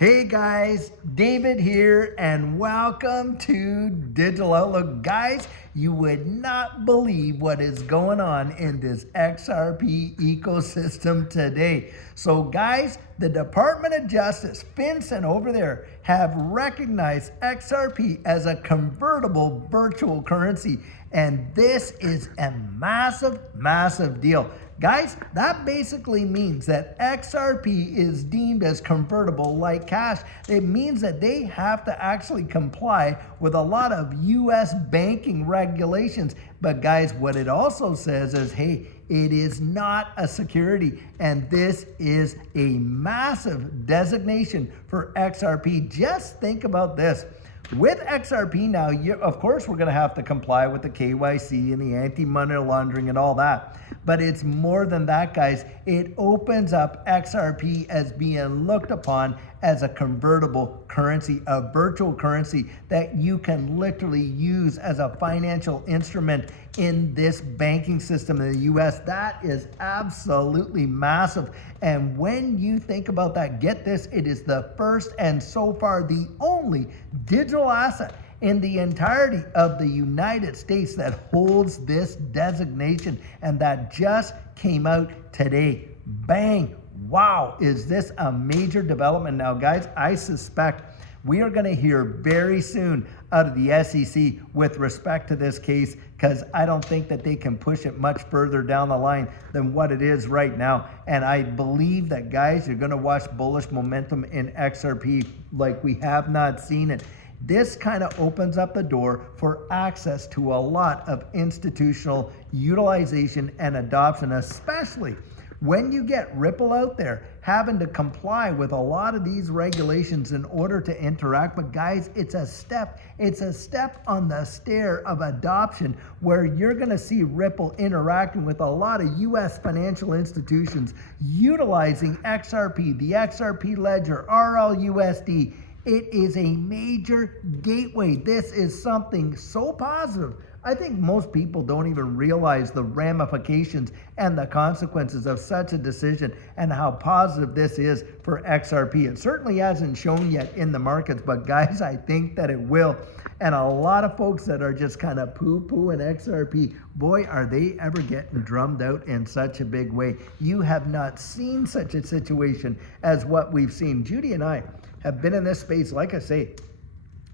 Hey guys, David here, and welcome to Digital Outlook. Guys, you would not believe what is going on in this XRP ecosystem today. So guys, the Department of Justice, FinCEN over there, have recognized XRP as a convertible virtual currency. And this is a massive deal. Guys, that basically means that XRP is deemed as convertible like cash. It means that they have to actually comply with a lot of US banking regulations. But guys, what it also says is, hey, it is not a security, and this is a massive designation for XRP. Just think about this. With XRP now, of course, we're going to have to comply with the KYC and the anti-money laundering and all that. But it's more than that, guys. It opens up XRP as being looked upon as a convertible currency, a virtual currency that you can literally use as a financial instrument in this banking system in the US. That is absolutely massive. And when you think about that, get this, it is the first and so far the only digital asset in the entirety of the United States that holds this designation, and that just came out today. Bang! Wow, is this a major development? Now guys, I suspect we are going to hear very soon out of the SEC with respect to this case, because I don't think that they can push it much further down the line than what it is right now. And I believe that, guys, you're going to watch bullish momentum in XRP like we have not seen it. This kind of opens up the door for access to a lot of institutional utilization and adoption, especially when you get Ripple out there having to comply with a lot of these regulations in order to interact. But guys, it's a step on the stair of adoption where you're going to see Ripple interacting with a lot of US financial institutions utilizing XRP, the XRP ledger, RLUSD. It is a major gateway. This is something so positive. I think most people don't even realize the ramifications and the consequences of such a decision and how positive this is for XRP. It certainly hasn't shown yet in the markets, but guys, I think that it will. And a lot of folks that are just kind of poo-pooing XRP, boy, are they ever getting drummed out in such a big way. You have not seen such a situation as what we've seen. Judy and I have been in this space, like I say,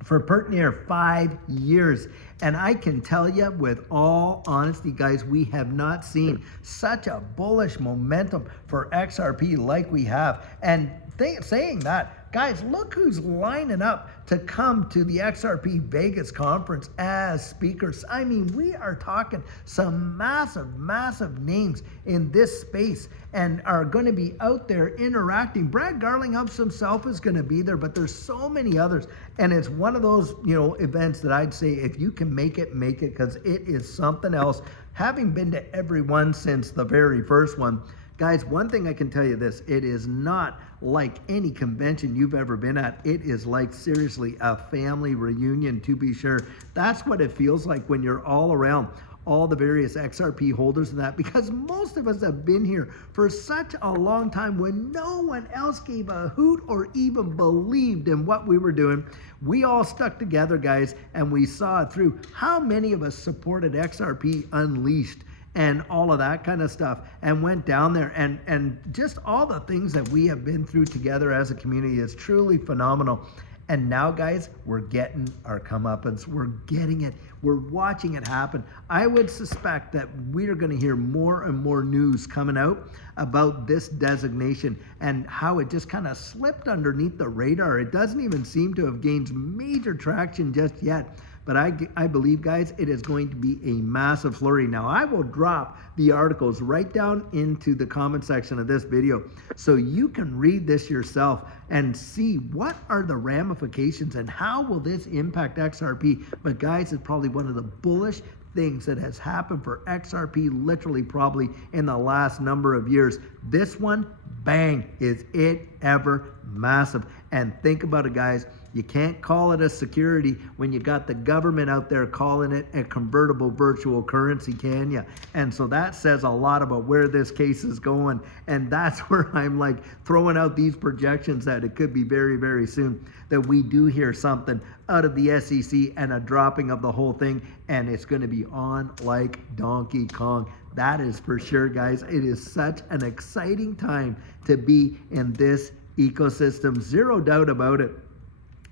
for pert near 5 years. And I can tell you with all honesty, guys, we have not seen such a bullish momentum for XRP like we have. And saying that, guys, look who's lining up to come to the XRP Vegas conference as speakers. I mean, we are talking some massive names in this space and are going to be out there interacting. Brad Garlinghouse himself is going to be there, but there's so many others. And it's one of those, events that I'd say if you can make it, because it is something else. Having been to every one since the very first one, guys, one thing I can tell you this, it is not like any convention you've ever been at. It is like, seriously, a family reunion, to be sure. That's what it feels like when you're all around all the various XRP holders and that, because most of us have been here for such a long time when no one else gave a hoot or even believed in what we were doing. We all stuck together, guys, and we saw it through. How many of us supported XRP Unleashed and all of that kind of stuff and went down there, and just all the things that we have been through together as a community is truly phenomenal. And now, guys, we're getting our comeuppance. We're getting it. We're watching it happen. I would suspect that we are going to hear more and more news coming out about this designation and how it just kind of slipped underneath the radar. It doesn't even seem to have gained major traction just yet. But I believe, guys, it is going to be a massive flurry. Now, I will drop the articles right down into the comment section of this video so you can read this yourself and see what are the ramifications and how will this impact XRP. But guys, it's probably one of the bullish things that has happened for XRP literally probably in the last number of years. This one, bang, is it ever massive. And think about it, guys. You can't call it a security when you got the government out there calling it a convertible virtual currency, can you? And so that says a lot about where this case is going. And that's where I'm like throwing out these projections that it could be very, very soon that we do hear something out of the SEC and a dropping of the whole thing. And it's going to be on like Donkey Kong. That is for sure, guys. It is such an exciting time to be in this ecosystem. Zero doubt about it.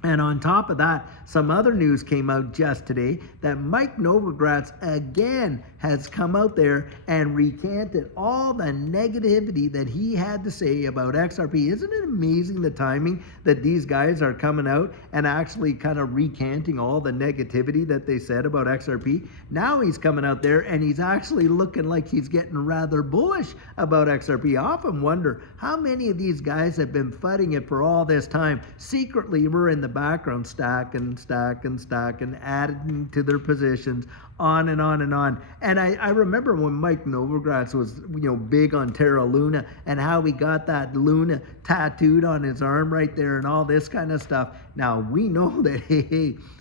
And on top of that, some other news came out just today that Mike Novogratz again has come out there and recanted all the negativity that he had to say about XRP. Isn't it amazing the timing that these guys are coming out and actually kind of recanting all the negativity that they said about XRP? Now he's coming out there and he's actually looking like he's getting rather bullish about XRP. I often wonder how many of these guys have been fighting it for all this time. Secretly, we're in the background stacking, adding to their positions, on and on and on. And I remember when Mike Novogratz was, big on Terra Luna and how he got that Luna tattooed on his arm right there and all this kind of stuff. Now we know that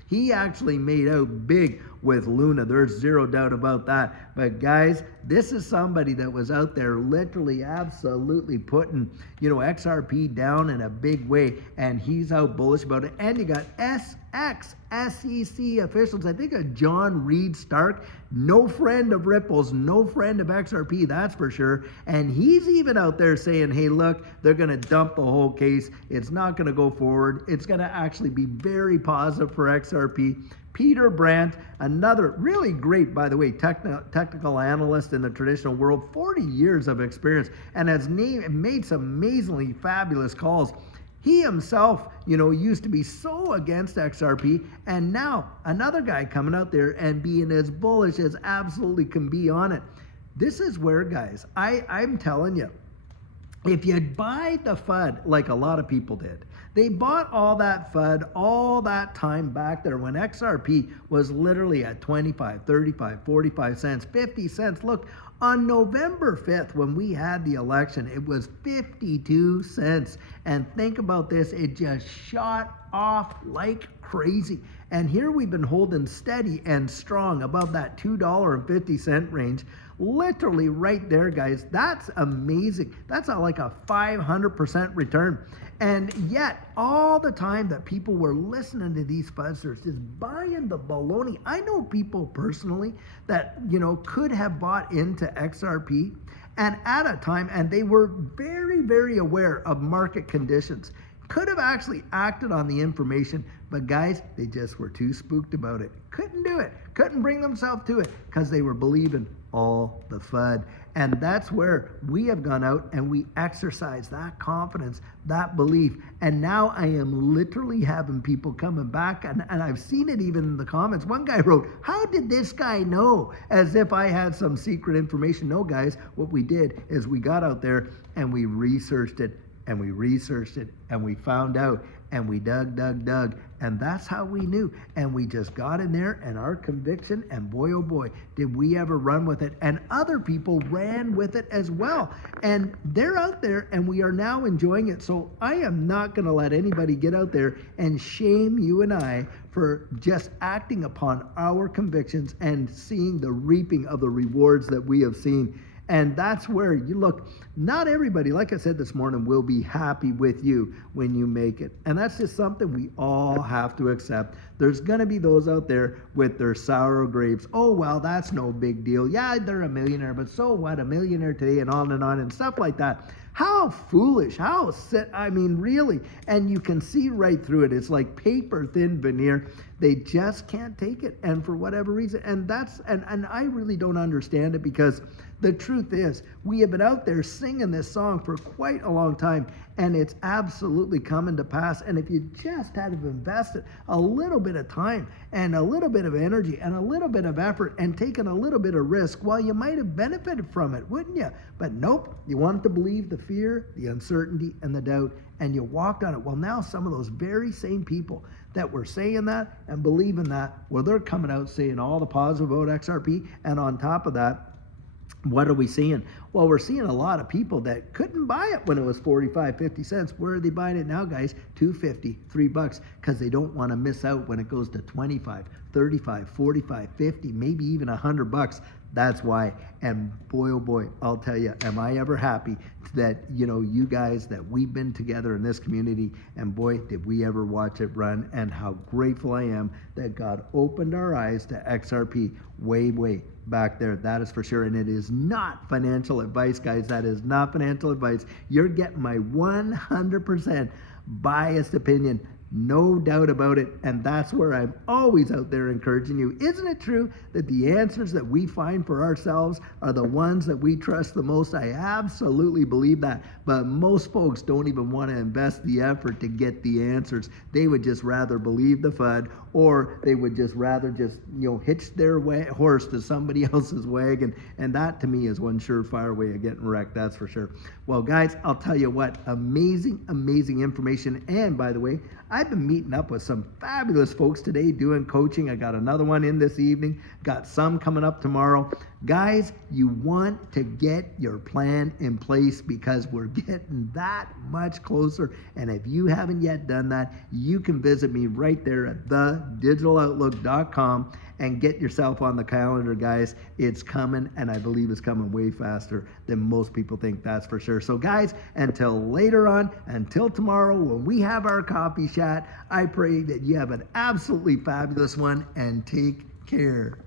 he actually made out big with Luna. There's zero doubt about that. But guys, this is somebody that was out there literally absolutely putting, XRP down in a big way, and he's out bullish about it. And you got SEC officials, I think John Reed Stark, no friend of Ripple's, no friend of XRP, that's for sure. And he's even out there saying, hey, look, they're going to dump the whole case. It's not going to go forward. It's going to actually be very positive for XRP. Peter Brandt, another really great, by the way, technical analyst in the traditional world, 40 years of experience, and has made some amazingly fabulous calls. He himself, used to be so against XRP, and now another guy coming out there and being as bullish as absolutely can be on it. This is where, guys, I'm telling you, if you buy the FUD like a lot of people did, they bought all that FUD all that time back there when XRP was literally at 25, 35, 45 cents, 50 cents. Look, on November 5th, when we had the election, it was 52 cents. And think about this, it just shot off like crazy. And here we've been holding steady and strong above that $2.50 range. Literally right there, guys. That's amazing. That's like a 500% return. And yet, all the time that people were listening to these fuzzers, just buying the baloney. I know people personally that, could have bought into XRP and at a time, and they were very, very aware of market conditions. Could have actually acted on the information, but guys, they just were too spooked about it. Couldn't do it. Couldn't bring themselves to it because they were believing all the FUD. And that's where we have gone out and we exercise that confidence, that belief. And now I am literally having people coming back, and I've seen it even in the comments. One guy wrote, how did this guy know? As if I had some secret information. No, guys, what we did is we got out there and we researched it, and we researched it, and we found out, and we dug, and that's how we knew. And we just got in there, and our conviction, and boy, oh boy, did we ever run with it. And other people ran with it as well. And they're out there, and we are now enjoying it. So I am not going to let anybody get out there and shame you and I for just acting upon our convictions and seeing the reaping of the rewards that we have seen. And that's where you look, not everybody, like I said this morning, will be happy with you when you make it. And that's just something we all have to accept. There's going to be those out there with their sour grapes. Oh, well, that's no big deal. Yeah, they're a millionaire, but so what? A millionaire today and on and stuff like that. How foolish, really. And you can see right through it. It's like paper thin veneer. They just can't take it. And for whatever reason, and I really don't understand it, because the truth is, we have been out there singing this song for quite a long time, and it's absolutely coming to pass. And if you just had invested a little bit of time and a little bit of energy and a little bit of effort and taken a little bit of risk, well, you might have benefited from it, wouldn't you? But nope, you wanted to believe the fear, the uncertainty, and the doubt, and you walked on it. Well, now some of those very same people that were saying that and believing that, well, they're coming out saying all the positive about XRP, and on top of that, What are we seeing? Well, we're seeing a lot of people that couldn't buy it when it was 45, 50 cents. Where are they buying it now, guys? $2.50, $3, because they don't want to miss out when it goes to 25, 35, 45, 50, maybe even $100. That's why. And boy, oh boy, I'll tell you, am I ever happy that, you guys, that we've been together in this community, and boy, did we ever watch it run, and how grateful I am that God opened our eyes to XRP way back there. That is for sure. And it is not financial advice, guys. That is not financial advice. You're getting my 100% biased opinion. No doubt about it. And that's where I'm always out there encouraging you. Isn't it true that the answers that we find for ourselves are the ones that we trust the most? I absolutely believe that. But most folks don't even want to invest the effort to get the answers. They would just rather believe the FUD, or they would just rather hitch their horse to somebody else's wagon. And that to me is one surefire way of getting wrecked. That's for sure. Well, guys, I'll tell you what, amazing information. And by the way, I've been meeting up with some fabulous folks today doing coaching. I got another one in this evening, got some coming up tomorrow. Guys, you want to get your plan in place because we're getting that much closer. And if you haven't yet done that, you can visit me right there at thedigital.outlook.com and get yourself on the calendar, guys. It's coming, and I believe it's coming way faster than most people think, that's for sure. So guys, until later on, until tomorrow when we have our coffee chat, I pray that you have an absolutely fabulous one, and take care.